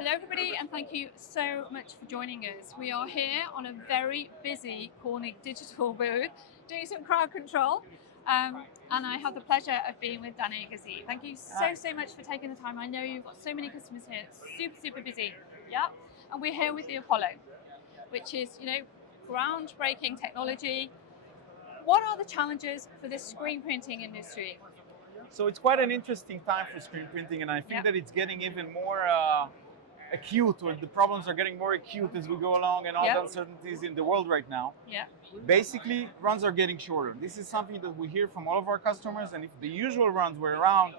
Hello everybody and thank you so much for joining us. We are here on a very busy Kornit Digital booth doing some crowd control and I have the pleasure of being with Danny Gazit. Thank you so much for taking the time. I know you've got so many customers here, it's super busy. Yeah, and we're here with the Apollo, which is, groundbreaking technology. What are the challenges for the screen printing industry? So it's quite an interesting time for screen printing, and I think that it's getting even more acute, or the problems are getting more acute as we go along, and all the uncertainties in the world right now. Yeah. Basically, runs are getting shorter. This is something that we hear from all of our customers, and if the usual runs were around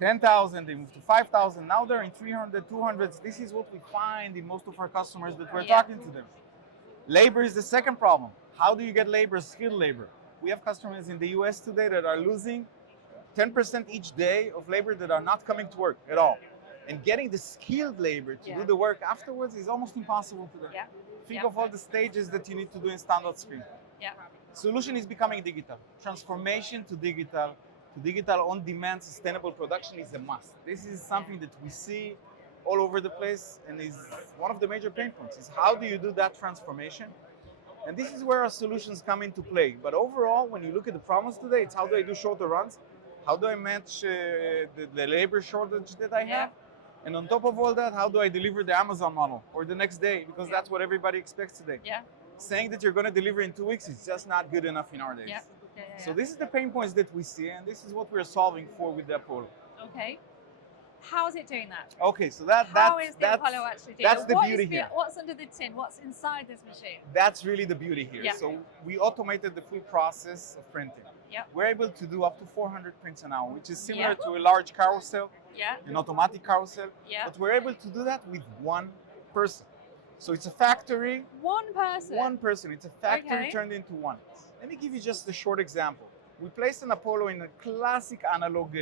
10,000, they moved to 5,000, now they're in 300, 200s. This is what we find in most of our customers that we're talking to them. Labor is the second problem. How do you get labor, skilled labor? We have customers in the US today that are losing 10% each day of labor that are not coming to work at all. And getting the skilled labor to do the work afterwards is almost impossible today. Think of all the stages that you need to do in standard screen. Solution is becoming digital. Transformation to digital on-demand sustainable production is a must. This is something that we see all over the place and is one of the major pain points, is how do you do that transformation? And this is where our solutions come into play. But overall, when you look at the problems today, it's how do I do shorter runs? How do I match the labor shortage that I have? And on top of all that, how do I deliver the Amazon model or the next day? Because that's what everybody expects today. Saying that you're going to deliver in 2 weeks is just not good enough in our days. So this is the pain points that we see, and this is what we're solving for with the Apollo. Okay. How is it doing that? Okay, so how is the Apollo actually doing that's the beauty here. What's under the tin? What's inside this machine? That's really the beauty here. So we automated the full process of printing. We're able to do up to 400 prints an hour, which is similar to a large carousel, an automatic carousel. But we're able to do that with one person. So it's a factory. One person? One person. It's a factory turned into one. Let me give you just a short example. We placed an Apollo in a classic analog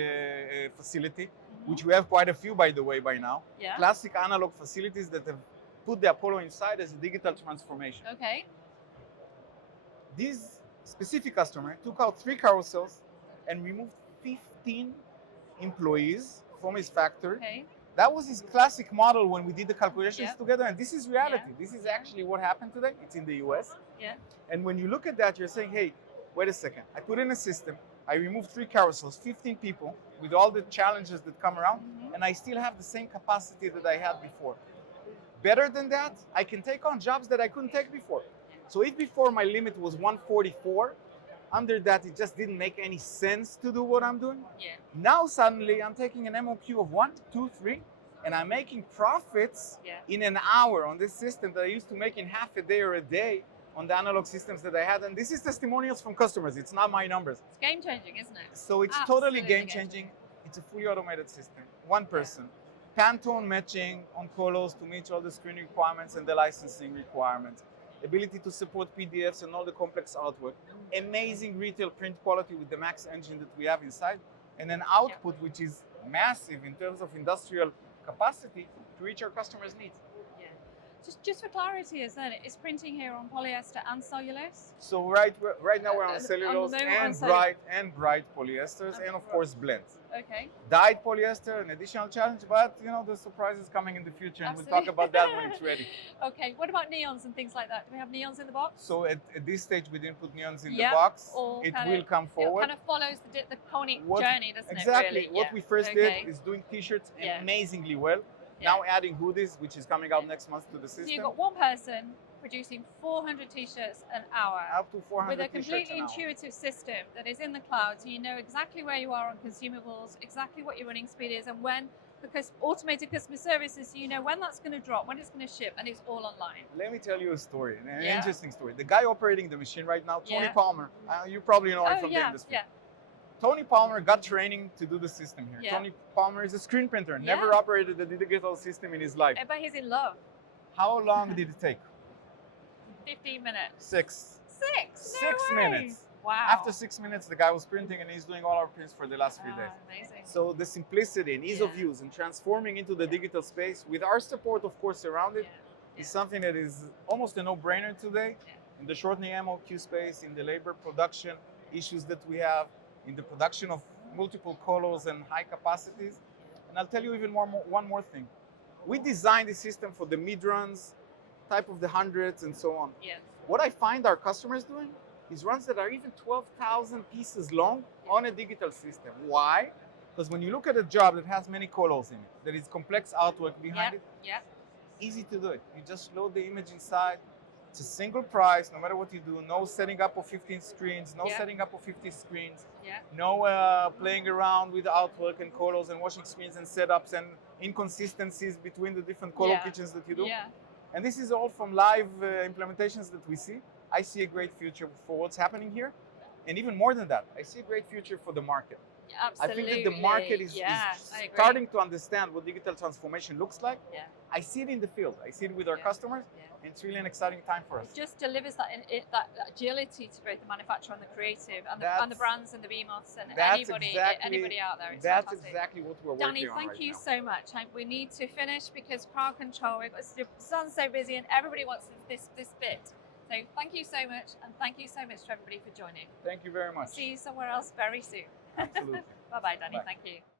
facility, which we have quite a few, by the way, by now. Classic analog facilities that have put the Apollo inside as a digital transformation. Okay. This specific customer took out 3 carousels and removed 15 employees from his factory. Okay. That was his classic model when we did the calculations together, and this is reality. This is actually what happened today. It's in the US. And when you look at that, you're saying, hey, wait a second. I put in a system, I removed 3 carousels, 15 people, with all the challenges that come around, and I still have the same capacity that I had before. Better than that, I can take on jobs that I couldn't take before. So if before my limit was 144, under that it just didn't make any sense to do what I'm doing. Now suddenly I'm taking an MOQ of 1, 2, 3, and I'm making profits in an hour on this system that I used to make in half a day or a day on the analog systems that I had. And this is testimonials from customers. It's not my numbers. It's game changing, isn't it? So it's totally game changing. It's a fully automated system. One person. Pantone matching on colos to meet all the screen requirements and the licensing requirements. Ability to support PDFs and all the complex artwork. Amazing retail print quality with the Max engine that we have inside. And an output which is massive in terms of industrial capacity to reach our customers' needs. Just for clarity, is printing here on polyester and cellulose? So right now we're on cellulose and bright polyesters, and of course blends. Okay. Dyed polyester, an additional challenge, but the surprise is coming in the future, and we'll talk about that when it's ready. Okay. What about neons and things like that? Do we have neons in the box? So at this stage we didn't put neons in the box. It will come forward. It kind of follows the Kornit journey, doesn't it? Exactly. Really? What we first did is doing t-shirts amazingly well. Now adding hoodies, which is coming out next month to the system. So you've got one person producing 400 t-shirts an hour. Up to 400 with a t-shirts completely an hour. intuitive system that is in the cloud, so you know exactly where you are on consumables, exactly what your running speed is, and when, because automated customer services, so you know when that's going to drop, when it's going to ship, and it's all online. Let me tell you a story, an interesting story. The guy operating the machine right now, Tony Palmer, you probably know him from the industry. Tony Palmer got training to do the system here. Tony Palmer is a screen printer, never operated a digital system in his life. But he's in love. How long did it take? 15 minutes. 6. 6? No 6 way. minutes. Wow. After 6 minutes, the guy was printing, and he's doing all our prints for the last few days. Amazing. So the simplicity and ease of use and transforming into the digital space, with our support, of course, around it, is something that is almost a no-brainer today. In the shortening MOQ space, in the labor production issues that we have, in the production of multiple colors and high capacities. And I'll tell you even one more thing. We designed the system for the mid-runs, type of the hundreds and so on. Yes. What I find our customers doing is runs that are even 12,000 pieces long on a digital system. Why? Because when you look at a job that has many colors in it, there is complex artwork behind it, easy to do it. You just load the image inside. It's a single price, no matter what you do. No setting up of 15 screens, no setting up of 50 screens, no playing around with artwork and colors and washing screens and setups and inconsistencies between the different color kitchens that you do. And this is all from live implementations that we see. I see a great future for what's happening here. And even more than that, I see a great future for the market. Absolutely. I think that the market is starting to understand what digital transformation looks like. I see it in the field. I see it with our customers. And it's really an exciting time for us. It just delivers that agility to both the manufacturer and the creative and the brands and the behemoths and anybody out there. It's that's fantastic. Exactly what we're working Danny, on thank right you now. so much. We need to finish because crowd control, the sun's so busy and everybody wants this bit. So thank you so much, and thank you so much to everybody for joining. Thank you very much. See you somewhere else very soon. Absolutely. Bye-bye, Danny. Bye. Thank you.